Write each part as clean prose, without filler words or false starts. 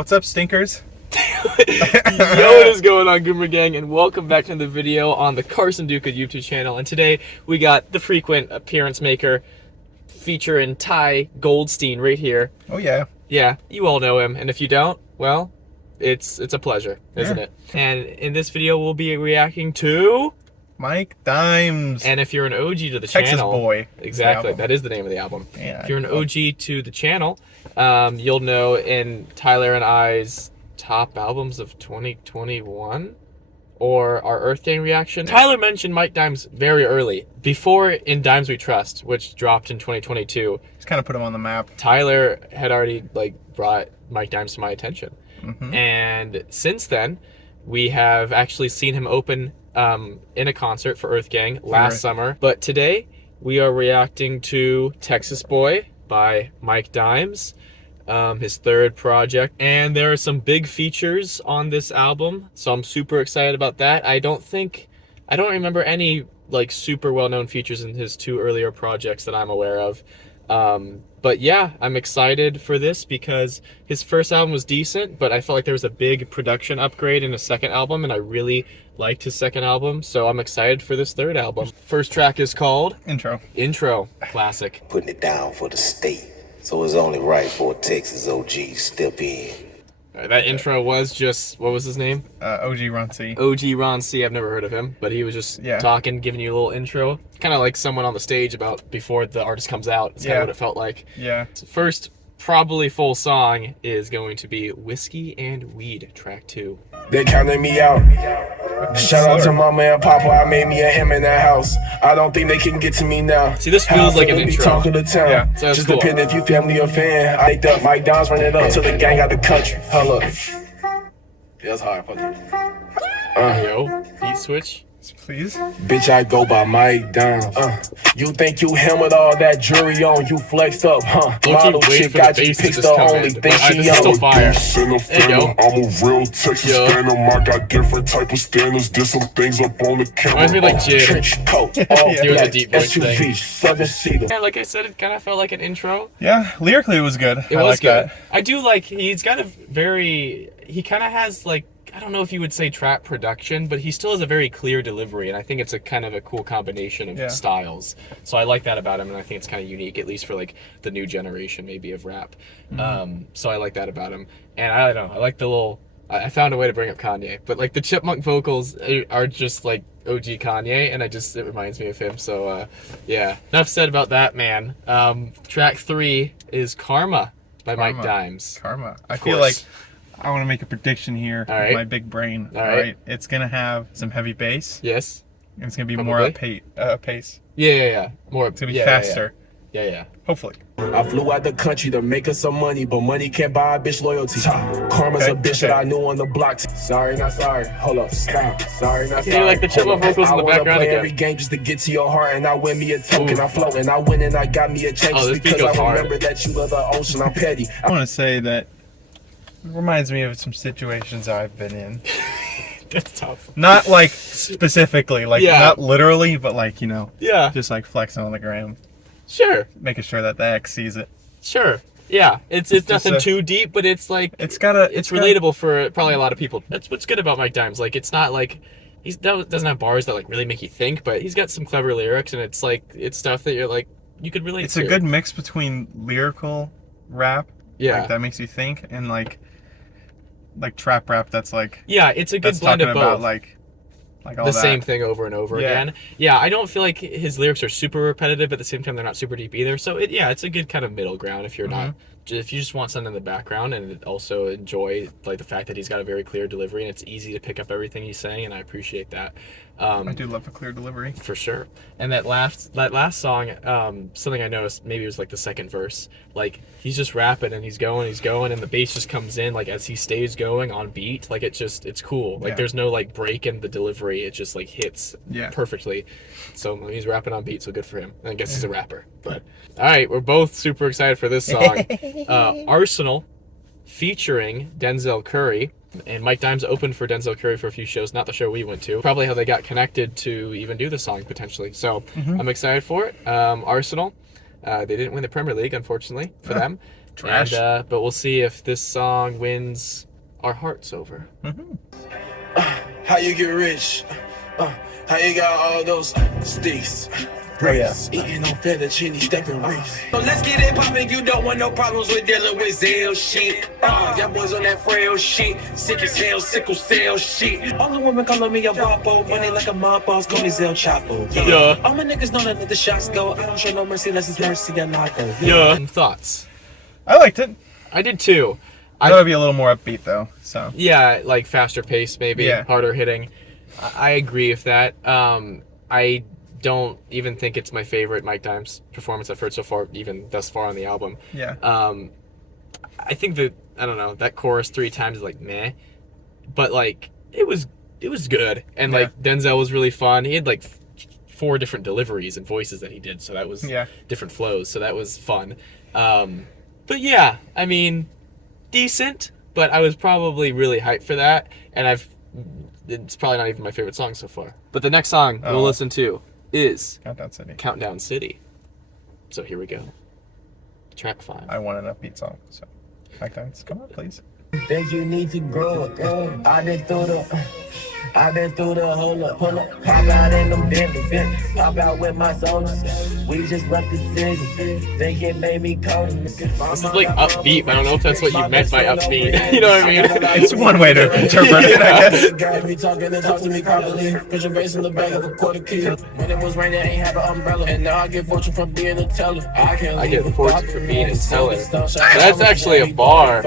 What's up, stinkers? Yo, what is going on, Goomer Gang, and welcome back to the video on the Carson Duca YouTube channel. And today we got the frequent appearance maker, featuring Ty Goldstein right here. Oh yeah. Yeah, you all know him, and if you don't, well, it's a pleasure, isn't it? And in this video, we'll be reacting to Mike Dimes. And if you're an OG to the Texas channel, Boy. exactly, that is the name of the album. Yeah, if you're an OG to the channel, you'll know in Tyler and I's top albums of 2021 or our Earth Gang reaction. Tyler mentioned Mike Dimes very early, before In Dimes We Trust, which dropped in 2022. Just kind of put him on the map. Tyler had already brought Mike Dimes to my attention. Mm-hmm. And since then, we have actually seen him open in a concert for Earth Gang last summer. But today, we are reacting to Texas Boy by Mike Dimes, his third project. And there are some big features on this album, so I'm super excited about that. I don't remember any super well-known features in his two earlier projects that I'm aware of. But yeah, I'm excited for this because his first album was decent, but I felt like there was a big production upgrade in his second album, and I really liked his second album, so I'm excited for this third album. First track is called Intro. Classic. Putting it down for the state, so it's only right for a Texas OG to step in. That intro was just, what was his name? OG Ron C. OG Ron C. I've never heard of him, but he was just talking, giving you a little intro. Kind of like someone on the stage before the artist comes out. It's kind of what it felt like. Yeah. So first, probably full song is going to be Whiskey and Weed, track 2. They counted me out. Shout out to Mama and Papa, I made me a him in that house. I don't think they can get to me now. See, this feels like an intro. Talk of the town. Yeah, so just cool. depend if you family or fan. I think up Mike Dimes, run it up to the gang out the country. Hold up. That's hard. Yo, beat switch. Please. Bitch, I go by Mike Dimes. You think you him with all that jewelry on? You flexed up, huh? Model chick got you picked up, only think she This is still fire. There you go. I'm a real Texas phantom. I got different type of standards. Did some things up on the camera. Reminds me like Jid. Trench coat, Doing the deep voice thing. SUV, Southern Cedar. Yeah, like I said, it kind of felt like an intro. Yeah, lyrically it was good. It was like good. That. I do like, he's got he kind of has I don't know if you would say trap production, but he still has a very clear delivery, and I think it's a kind of a cool combination of styles. So I like that about him, and I think it's kind of unique, at least for the new generation maybe of rap. So I like that about him, and I don't know, I like the little. I found a way to bring up Kanye, but the chipmunk vocals are just OG Kanye, and it reminds me of him. So yeah, enough said about that, man. Track 3 is Karma by Mike Dimes. Karma. I feel like I want to make a prediction here with my big brain. All right. It's going to have some heavy bass. Yes. And it's going to be more up pace. Yeah. More. It's going to be faster. Yeah. Hopefully. I flew out the country to make us some money, but money can't buy a bitch loyalty. Karma's a bitch that I knew on the block. Sorry, not sorry. Hold up. Stop. Sorry, not sorry. You like the chipmunk vocals in the background play again. Every game just to get to your heart, and I win me a token. I float and I win and I got me a change because I remember that you love the ocean. I'm petty. I want to say that it reminds me of some situations I've been in. That's tough. Not specifically, not literally, but Yeah. just flexing on the gram. Sure. Making sure that the X sees it. Sure. Yeah. It's nothing too deep, but it's it's relatable for probably a lot of people. That's what's good about Mike Dimes. It's not he doesn't have bars that really make you think, but he's got some clever lyrics, and it's stuff that you're you could relate to. It's a good mix between lyrical rap, that makes you think, and trap rap that's it's a good blend of both. About all the that. Same thing over and over again. Yeah, I don't feel like his lyrics are super repetitive, but at the same time they're not super deep either. So it's a good kind of middle ground if you're not, if you just want something in the background and also enjoy the fact that he's got a very clear delivery and it's easy to pick up everything he's saying, and I appreciate that. I do love a clear delivery. For sure. And that last song, something I noticed, maybe it was the second verse, he's just rapping and he's going, and the bass just comes in as he stays going on beat. It's cool. There's no break in the delivery. It just hits perfectly. So he's rapping on beat, so good for him. I guess he's a rapper. But all right, we're both super excited for this song. Arsenal featuring Denzel Curry. And Mike Dimes opened for Denzel Curry for a few shows, not the show we went to. Probably how they got connected to even do the song, potentially. So I'm excited for it. Arsenal, they didn't win the Premier League, unfortunately, for them. Trash. And, but we'll see if this song wins our hearts over. How you get rich? How you got all those sticks? Eating on fettuccine, stepping race. So let's get it poppin'. You don't want no problems with dealing with Zell shit. Y'all boys on that frail shit. Sick as hell, sickle cell shit. All the women calling me a boppo. Money like a mob boss, call me Zell Chapo. Yeah. All my niggas know that let the shots go. I don't show no mercy unless it's mercy or not though. Yeah. Thoughts? I liked it. I did too. I thought it'd be a little more upbeat though. So yeah, like faster pace, maybe harder hitting. I agree with that. I don't even think it's my favorite Mike Dimes performance I've heard so far, even thus far on the album. Yeah. I think that, I don't know, that chorus 3 times is like meh, but like it was good, and like Denzel was really fun. He had like 4 different deliveries and voices that he did, so that was different flows, so that was fun. But yeah, I mean, decent, but I was probably really hyped for that, and it's probably not even my favorite song so far. But the next song we'll listen to is Countdown City. So here we go. Track 5. I want an upbeat song, so Mike Dimes, come on, please. Think you need to grow up. I've been through the hold up. Pop out in them Bentley, pop out with my soldiers. We just left the city. Think it made me cold. This is like upbeat, but I don't know if that's what you meant by upbeat. You know what I mean? It's one way to interpret it, I guess. Guys be talking and talk to me properly. Put your face in the back of a quarter key. When it was raining, I ain't have an umbrella. And now I get fortune from being a teller. I get fortune for being a teller. That's actually a bar.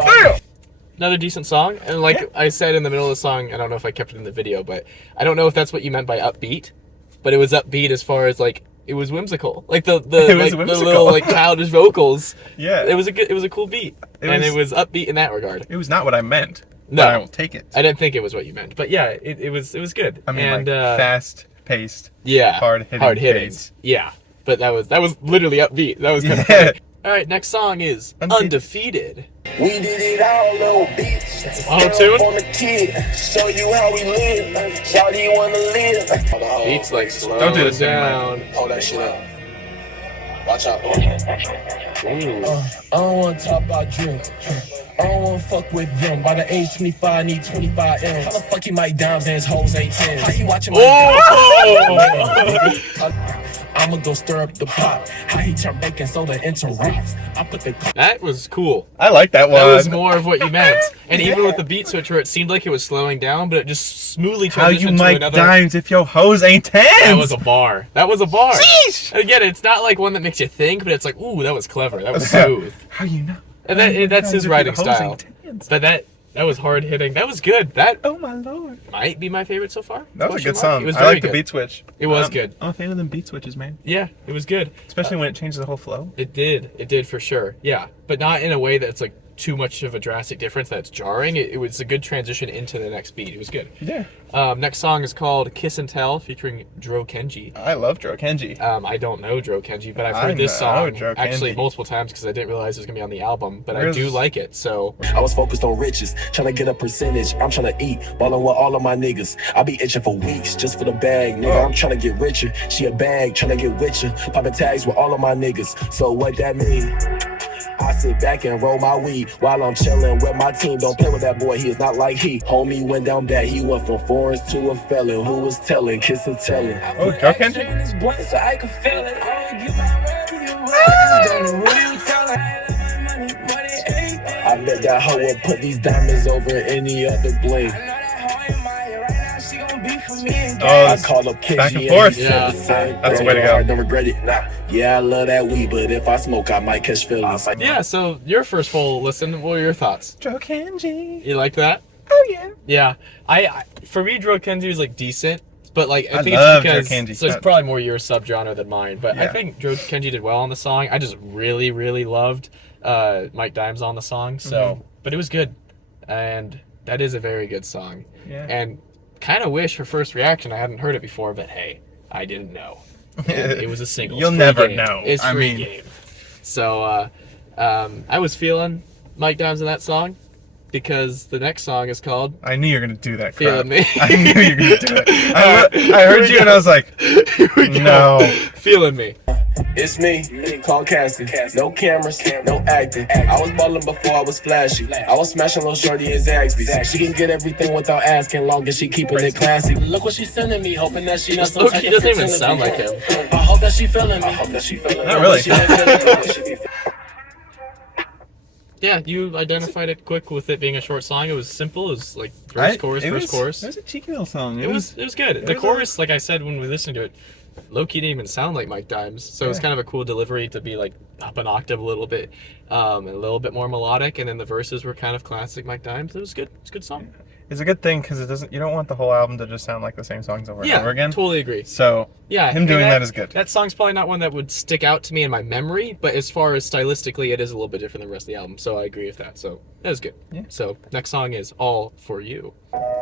Another decent song, and like I said in the middle of the song, I don't know if I kept it in the video, but I don't know if that's what you meant by upbeat, but it was upbeat as far as like it was whimsical, like the little like childish vocals. Yeah, it was a cool beat, it was upbeat in that regard. It was not what I meant. No, but I will take it. I didn't think it was what you meant, but yeah, it was good. I mean, and, like fast paced, hard hitting. Yeah, but that was literally upbeat. That was kind of funny. All right, next song is Undefeated. We did it all, little bitch. Auto-tune? On the kid, show you how we live. Shawty wanna live. Beats like slow Don't do this down. Hold that shit up. Watch out. I don't wanna talk about drink. I don't wanna fuck with them. By the age 25, I need 25 M's. How the fuck you Mike Dimes and his hoes ain't 10? How you watching I'ma go stir up the pot. How he turn baking soda into rocks. I put the. That was cool. I like that one. That was more of what you meant. And even with the beat switch where it seemed like it was slowing down, but it just smoothly transitioned to another. How you Mike Dimes if your hoes ain't 10? That was a bar. Sheesh! Again, it's not like one that makes you think, but it's like, ooh, that was clever. That was smooth. How you know? And that's his writing style. But that was hard hitting. That was good. That, oh my lord, might be my favorite so far. That was a good song. It was I like the beat switch. It was good. I'm a fan of them beat switches, man. Yeah, it was good. Especially when it changes the whole flow. It did for sure. Yeah, but not in a way that's like too much of a drastic difference that's jarring. It was a good transition into the next beat. It was good. Yeah. Next song is called Kiss and Tell featuring Dro Kenji. I love Dro Kenji. I don't know Dro Kenji, but I've heard this song actually multiple times because I didn't realize it was going to be on the album, but I do like it, so. I was focused on riches, trying to get a percentage. I'm trying to eat, ballin' with all of my niggas. I be itching for weeks, just for the bag, nigga. I'm trying to get richer. She a bag, trying to get with you. Poppin' tags with all of my niggas. So what that mean? I sit back and roll my weed while I'm chillin' with my team. Don't play with that boy, he is not like he. Homie went down bad, he went from foreigns to a felon. Who was telling, kiss and telling. Oh, Dro Kenji? I bet that hoe will put these diamonds over any other bling. I call up Kenji back and forth. Yeah, that's the way to go. I don't regret it. Nah. Yeah, I love that weed, but if I smoke, I might catch feelings. Yeah, so your first full listen, what were your thoughts? Dro Kenji. You like that? Oh yeah. Yeah, I for me, Dro Kenji was like decent, but like I think love it's because Dro Kenji. So it's probably more your subgenre than mine. But yeah. I think Dro Kenji did well on the song. I just really loved Mike Dimes on the song. So, but it was good, and that is a very good song. Yeah. And kind of wish for first reaction I hadn't heard it before, but hey, I didn't know. And it was a single. You'll never know. It's free game. So I was feeling Mike Dimes in that song because the next song is called I knew you were going to do that crap. Feelin' Me. I knew you were going to do it. I heard you and I was like, no. Feelin' Me. It's me, called Cassie. No cameras, no acting. I was ballin' before I was flashy. I was smashing little shorty in Zaxby's. She can get everything without asking, long as she keeping it classy. Look what she's sending me, hoping that she not some type of He doesn't even sound like him. I hope that she feeling me. Not really. Yeah, you identified it quick with it being a short song. It was simple. It was like verse, chorus, verse, chorus. It was a cheeky little song. It was good. The chorus, like I said when we listened to it, low-key didn't even sound like Mike Dimes. So it was kind of a cool delivery to be like up an octave a little bit, a little bit more melodic, and then the verses were kind of classic Mike Dimes. It was good. It's a good song. It's a good thing because it doesn't. You don't want the whole album to just sound like the same songs over and over again. Totally agree. So yeah, him doing that is good. That song's probably not one that would stick out to me in my memory, but as far as stylistically, it is a little bit different than the rest of the album. So I agree with that. So that was good. Yeah. So next song is All For You.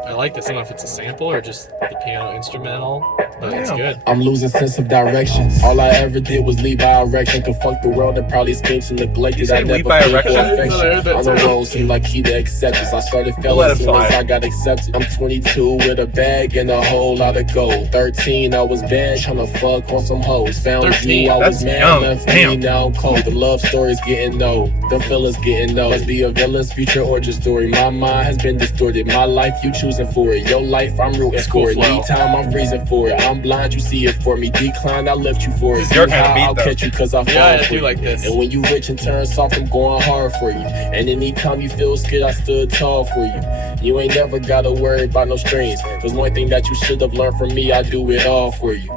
I like this. I don't know if it's a sample or just the piano instrumental, but it's good. I'm losing sense of direction. All I ever did was lead by erection. Could fuck the world and probably schemes and neglected. I never paid for affection. On the road seemed like key to acceptance. I started failing as soon as I got accepted. I'm 22 with a bag and a whole lot of gold. 13, I was bad, tryna fuck on some hoes. Found you, I was mad, left me, now I'm cold. The love story's getting old, the feelings getting old. Must be a villain's future origin story. My mind has been distorted. My life, you choosing for it. Your life, I'm rooting for it. Need time, I'm freezing for it. I'm blind, you see it for me. Decline, I left you for it. See how I'll catch you cause I fall for you. Like this. And when you rich and turn soft, I'm going hard for you. And anytime you feel scared, I stood tall for you. You ain't never gotta worry about no strings. Cause one thing that you should have learned from me, I do it all for you.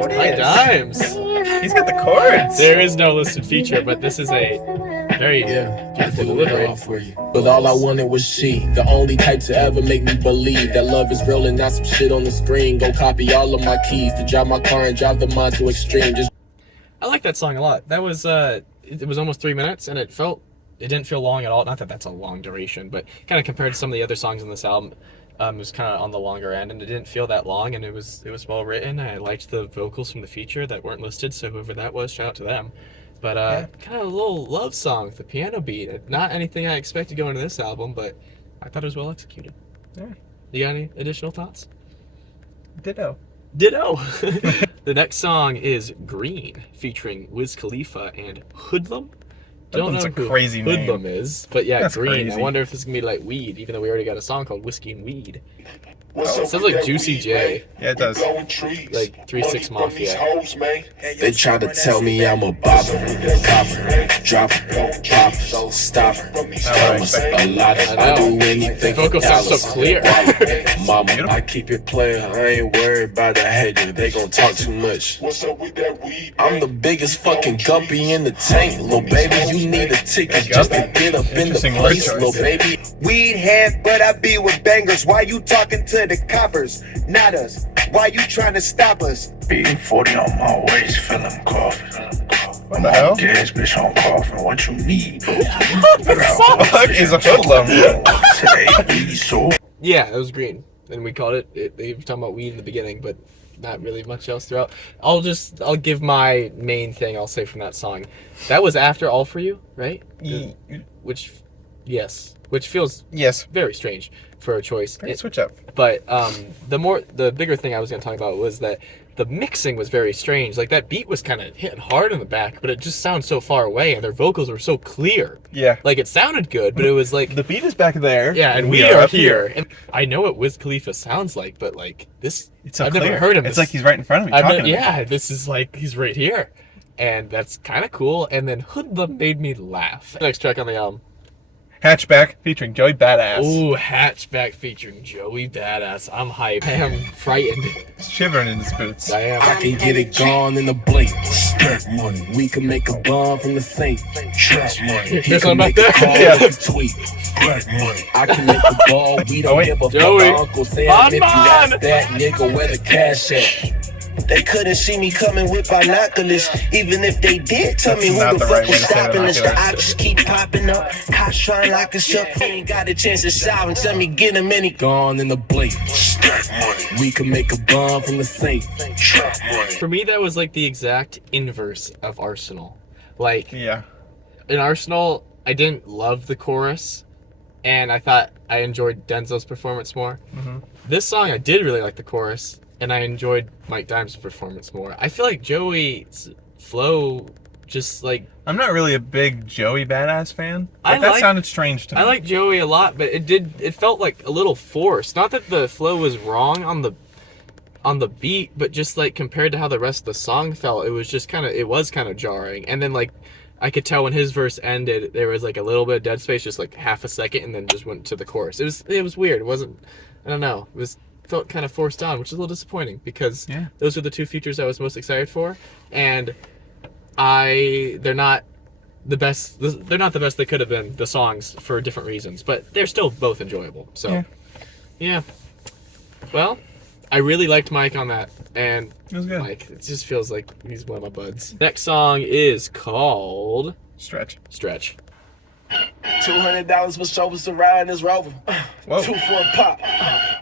Mike Dimes. He's got the chords. There is no listed feature, but this is a very beautiful delivery. For you. But all I wanted was she, the only type to ever make me believe that love is real and not some shit on the screen. Go copy all of my keys to drive my car and drive the mind to extreme. I like that song a lot. That was it was almost 3 minutes, and it didn't feel long at all. Not that that's a long duration, but kind of compared to some of the other songs in this album, it was kind of on the longer end, and it didn't feel that long, and it was well written. I liked the vocals from the feature that weren't listed, so whoever that was, shout out to them. But kind of a little love song with the piano beat. Not anything I expected going into this album, but I thought it was well executed. Yeah. You got any additional thoughts? Ditto. The next song is Green, featuring Wiz Khalifa and Hoodlum. Don't know who crazy name. Hoodlum is, but yeah, That's Green. crazy. I wonder if this is gonna be like Weed, even though we already got a song called Whiskey and Weed. It sounds like Juicy J. Yeah, it does. Like 3-6 Mafia. They try to tell me I'm a bopper, copper, dropper, popper, stopper. Promise a lot. I do anything for Vocal sounds dollars. so clear. Mama, I keep it playing. I ain't worried about the hater. They gon' talk too much. I'm the biggest fucking guppy in the tank, little baby. You need a ticket just to get up in the place, little baby. Weed head, but I be with bangers. Why you talking to the coppers? Not us. Why you trying to stop us? Big 40 on my waist, feeling coughing. What the hell? Gas, bitch, I'm coughing. What you need, bro? Fuck is a hoodlum. Yeah, it was Green, and we called it. They were talking about weed in the beginning, but not really much else throughout. I'll give my main thing I'll say from that song. That was after All For You, right? Which feels very strange for a choice. Switch up. But the bigger thing I was going to talk about was that the mixing was very strange. Like that beat was kind of hitting hard in the back, but it just sounds so far away, and their vocals were so clear. Yeah. Like it sounded good, but it was like the beat is back there. Yeah, and we are up here. And I know what Wiz Khalifa sounds like, but like this, it's so I've clear. never heard him. It's like he's right in front of me. Talking to me. Yeah, this is like he's right here, and that's kind of cool. And then Hoodlum made me laugh. Next track on the album. Hatchback featuring Joey Badass. Ooh, Hatchback featuring Joey Badass. I'm hyped. I am frightened. He's shivering in his boots. I am. I can get it gone in a blink. Stack money. We can make a bomb from the sink. Trap money. Here's one about that. Yeah. Tweet. Black money. I can make a ball. We don't give a Joey. fuck. Uncle Sam, if you got that nigga, where the cash at? They couldn't see me coming with binoculars. Even if they did, tell me who not the the fuck right way was to say stopping us. The binoculars. options keep popping up. Cops trying to lock us up. He ain't got a chance to shout and tell me get him any. Gone in the blink. Stack money. We can make a bomb from the sink. Trap money. For me, that was like the exact inverse of Arsenal. Like Yeah. in Arsenal, I didn't love the chorus, and I thought I enjoyed Denzel's performance more. Mm-hmm. This song, I did really like the chorus. and I enjoyed Mike Dimes' performance more. I feel like Joey's flow just like... I'm not really a big Joey Badass fan. But that sounded strange to me. I like Joey a lot, but it felt like a little forced. Not that the flow was wrong on the beat, but just like compared to how the rest of the song felt, it was kind of jarring. And then like I could tell when his verse ended, there was like a little bit of dead space, just like half a second, and then just went to the chorus. It was weird. It wasn't, I don't know. Felt kind of forced on, which is a little disappointing because those are the two features I was most excited for, and they're not the best they could have been, the songs, for different reasons, but they're still both enjoyable. So yeah. Well, I really liked Mike on that, and it was good. Mike, it just feels like he's one of my buds. Next song is called Stretch. $200 for shoulders to ride in this Rover. Whoa. 2 for a pop.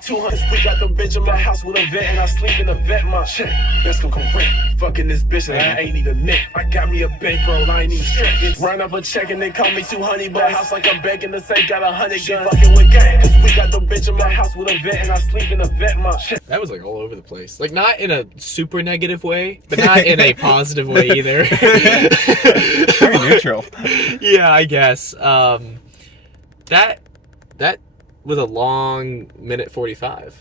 200 we got the bitch in my house with a vet, and I sleep in a vet. My shit, that's gonna come rent. Fucking this bitch and I ain't even met. I got me a bankroll, I ain't even stretched. Run up a check and they call me 200, but house like I'm begging to say got 100 guns. Fucking with gang, cause we got the bitch in my house with a vet, and I sleep in a vet. My shit. That was like all over the place. Like not in a super negative way, but not in a positive way either. Very neutral. Yeah, I guess. That was a long 1:45. You know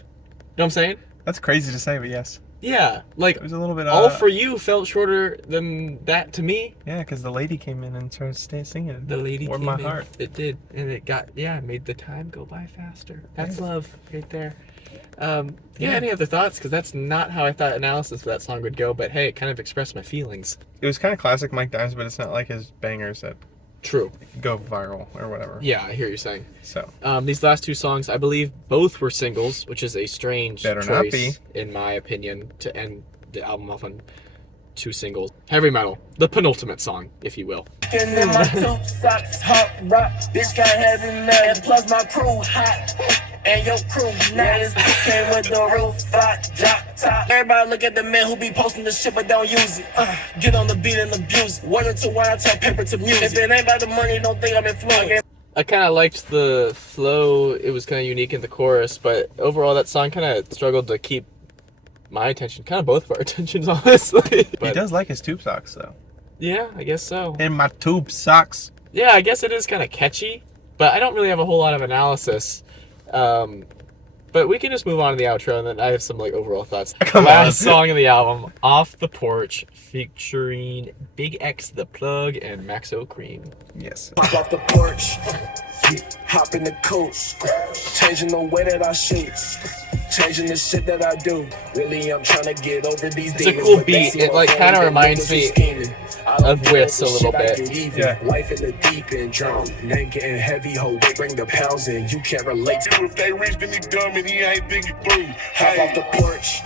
what I'm saying? That's crazy to say, but yes. Yeah, like it was a little bit. All For You felt shorter than that to me. Yeah, because the lady came in and started singing. The lady warmed came my heart. It did, and it made the time go by faster. That's love right there. Any other thoughts? Because that's not how I thought analysis for that song would go. But hey, it kind of expressed my feelings. It was kind of classic Mike Dimes, but it's not like his bangers that True. go viral or whatever. Yeah, I hear you saying. So these last two songs, I believe, both were singles, which is a strange choice, in my opinion, to end the album off on 2 singles. Heavy Metal, the penultimate song, if you will. In my 2 socks, hot rock, bitch got heavy metal, plus my crew hot. And your crew nice, came with the roof, flat, drop top. Everybody look at the man who be posting the shit but don't use it. Get on the beat and abuse it. 1 or 2 when I tell paper to music. If it ain't about the money, don't think I'm influenced. I kind of liked the flow. It was kind of unique in the chorus, but overall that song kind of struggled to keep my attention. Kind of both of our attentions, honestly. But he does like his tube socks, though. Yeah, I guess so. In my tube socks. Yeah, I guess it is kind of catchy, but I don't really have a whole lot of analysis. But we can just move on to the outro, and then I have some like overall thoughts. Last song of the album, Off the Porch, featuring BigXthaPlug and Maxo Kream. Yes. Hop off the porch, hop in the coast, changing the way that I shoot, changing the shit that I do. Really, I'm trying to get over these demons. It's a cool beat. It like kind of reminds me of Wiz a little bit. Yeah. Life in the deep end, drum. Name getting heavy, ho, they bring the pounds in. You can't relate to If they reach, then he dumb and he ain't thinking through. hop off the porch,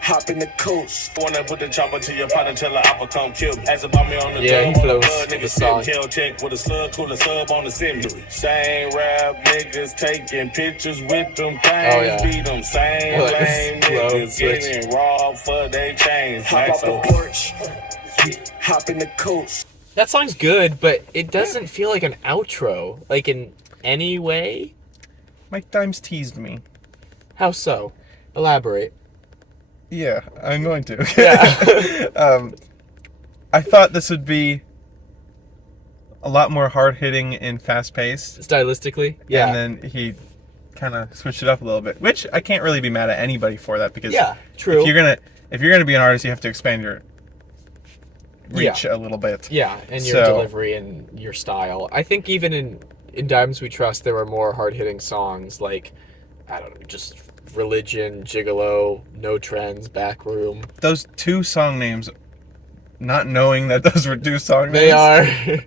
hop in the coast. Wanna put the chopper to your partner till the apple come kill me. As about me on the Yeah, he dub, flows on the the song. Tail check with a slug, cooler sub on the symmetry. Same rap niggas taking pictures with them things. Beat them same lame niggas getting robbed for their chains. Hop off the porch, hop in the coast. That song's good, but it doesn't feel like an outro, like in any way. Mike Dimes teased me. How so? Elaborate. Yeah, I'm going to. Yeah. I thought this would be a lot more hard-hitting and fast-paced. Stylistically, yeah. And then he kind of switched it up a little bit, which I can't really be mad at anybody for that, because true. if you're gonna be an artist, you have to expand your reach a little bit. Yeah, and your delivery and your style. I think even in Diamonds We Trust, there were more hard-hitting songs like, I don't know, just Religion, Gigolo, No Trends, Backroom. Those 2 song names, not knowing that those were 2 song names. They are.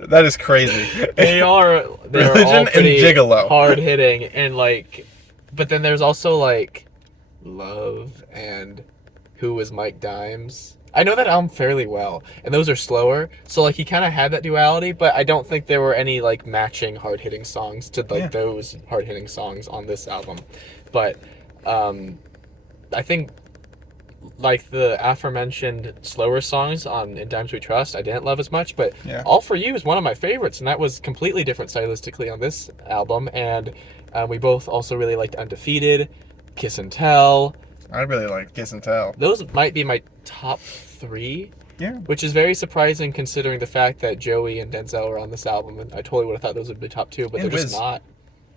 That is crazy. They are Religion all pretty and Gigolo. hard-hitting, and like, but then there's also like Love and Who Was Mike Dimes. I know that album fairly well, and those are slower, so like he kind of had that duality, but I don't think there were any like matching hard-hitting songs to like those hard-hitting songs on this album. But I think like the aforementioned slower songs on In Dimes We Trust, I didn't love as much, but All For You is one of my favorites, and that was completely different stylistically on this album, and we both also really liked Undefeated, Kiss and Tell, I really like Kiss and Tell. Those might be my top 3. Yeah. Which is very surprising considering the fact that Joey and Denzel are on this album, and I totally would have thought those would be top 2, but And they're just Wiz. not.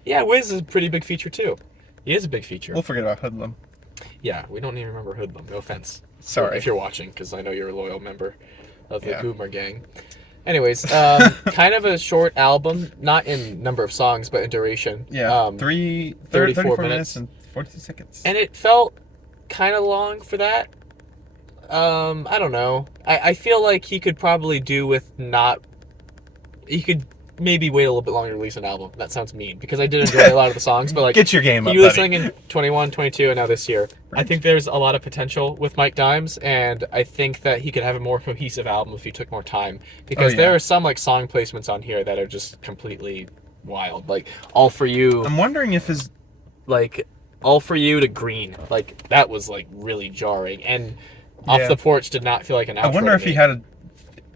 Yeah, Wiz is a pretty big feature too. He is a big feature. We'll forget about Hoodlum. Yeah, we don't even remember Hoodlum. No offense. Sorry. If you're watching, because I know you're a loyal member of the Yeah. Goomer gang. Anyways, kind of a short album, not in number of songs, but in duration. Yeah. 34 minutes minutes and 42 seconds. And it felt kind of long for that. I don't know. I feel like he could probably do with not... He could maybe wait a little bit longer to release an album. That sounds mean, because I did enjoy a lot of the songs, but like... Get your game up, he was buddy. listening in 21, 22, and now this year. I think there's a lot of potential with Mike Dimes, and I think that he could have a more cohesive album if he took more time. Because there are some like song placements on here that are just completely wild. Like, All For You... I'm wondering if his... Like, All For You to Green. Like, that was like really jarring. And... Off the Porch did not feel like an outro. I wonder to if me.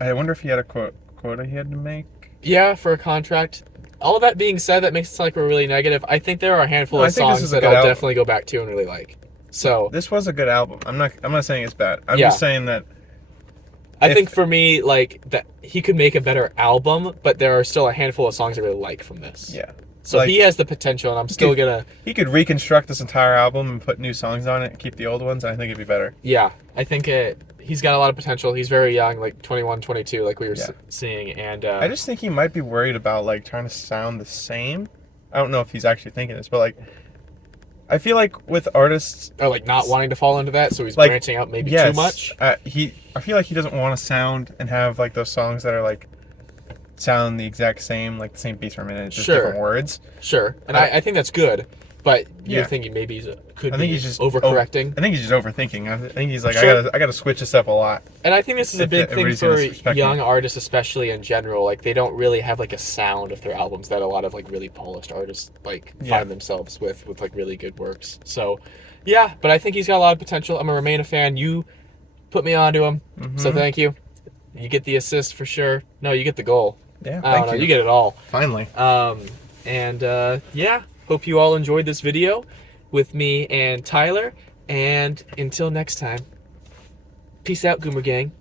I wonder if he had a quota he had to make. Yeah, for a contract. All of that being said, that makes it sound like we're really negative. I think there are a handful of songs that I'll definitely go back to and really like. So this was a good album. I'm not saying it's bad. I'm just saying that I think for me, like, that he could make a better album, but there are still a handful of songs I really like from this. Yeah. So like, he has the potential, and I'm still gonna... He could reconstruct this entire album and put new songs on it and keep the old ones, and I think it'd be better. Yeah, I think he's got a lot of potential. He's very young, like 21, 22, like we were seeing, and... I just think he might be worried about, like, trying to sound the same. I don't know if he's actually thinking this, but, like, I feel like with artists... Or, like, not wanting to fall into that, so he's like, branching out maybe too much? I feel like he doesn't want to sound and have, like, those songs that are, like, sound the exact same, like the same beats per minute, just different words. Sure, and I think that's good, but you're thinking maybe he's just overcorrecting. I think he's just overthinking. I think he's like, I gotta switch this up a lot. And I think this is a big thing for young artists, especially in general. Like, they don't really have like a sound of their albums that a lot of like really polished artists like find themselves with like really good works. So, yeah, but I think he's got a lot of potential. I'm gonna remain a fan. You put me onto him, so thank you. You get the assist for sure. No, you get the goal. Yeah, I don't know. You get it all. Finally. Yeah. Hope you all enjoyed this video with me and Tyler. And until next time, peace out, Goomer Gang.